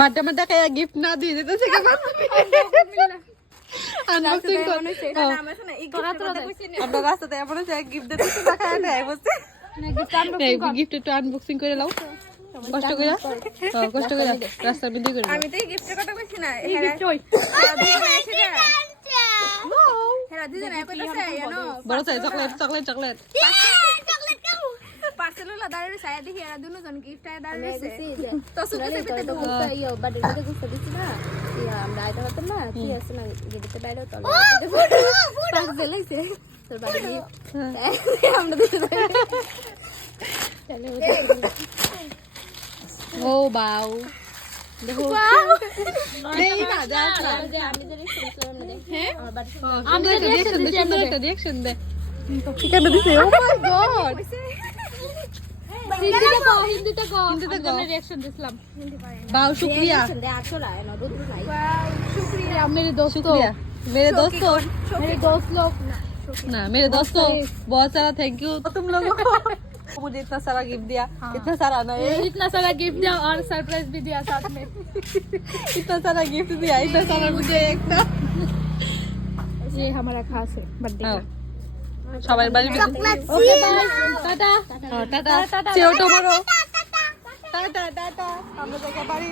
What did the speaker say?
birthday মধ্যে খাইয়া gift না দিয়ে দিতেছে কেমন আনবক্সিং করে আমরা রাস্তাতে এমন আছে গিফট দিতেছে না খাইয়া দেয় বসে গিফট একটু আনবক্সিং করে নাও কষ্ট করে কষ্ট করে রাস্তার মধ্যে করে আমি তো এই গিফটের কথা কইছি না এই গিফট ওই হেরা দিদা না কইতাছে জানো বড় চাই চকলেট চকলেট চকলেট পার্সেললা দাঁড়ায় সায়া দেখি এরা দুজন গিফট আয় দাঁড়াইছে তো সুখে পেতে তো ইয়া বাড়িতে গুস্তা দিছি না ইয়া আমরা আইতা হতাম না কি আছে না গেটে বাইরে তো পাঁচ দিলাইছে তোর বাড়ি আমরা দিতে চলে ও বাও দেখো দেই না যা আমি যদি শুনছিলাম না হ্যাঁ আমার বাড়ি আমি একটা রিঅ্যাকশন দে কেন দিছে ও মাই গড হিন্দিতে কো হিন্দিতে আমি রিঅ্যাকশন দিছিলাম বাও শুকরিয়া দে আছো না না দুধ নাই वाओ शुक्रिया मेरे दोस्तों शुक्रिया मेरे दोस्तों मेरे दोस्त लोग ना मेरे दोस्तों बहुत सारा थैंक यू तुम लोगों को मुझे इतना सारा गिफ्ट दिया इतना सारा नहीं इतना सारा गिफ्ट दिया और सरप्राइज भी दिया साथ में इतना सारा गिफ्ट दिया इतना सारा मुझे एक था ये हमारा खास है बर्थडे का সবাই বাড়ি ओके बाय टाटा টাটা চেও টমারো টাটা টাটা আমরা দেখা বাড়ি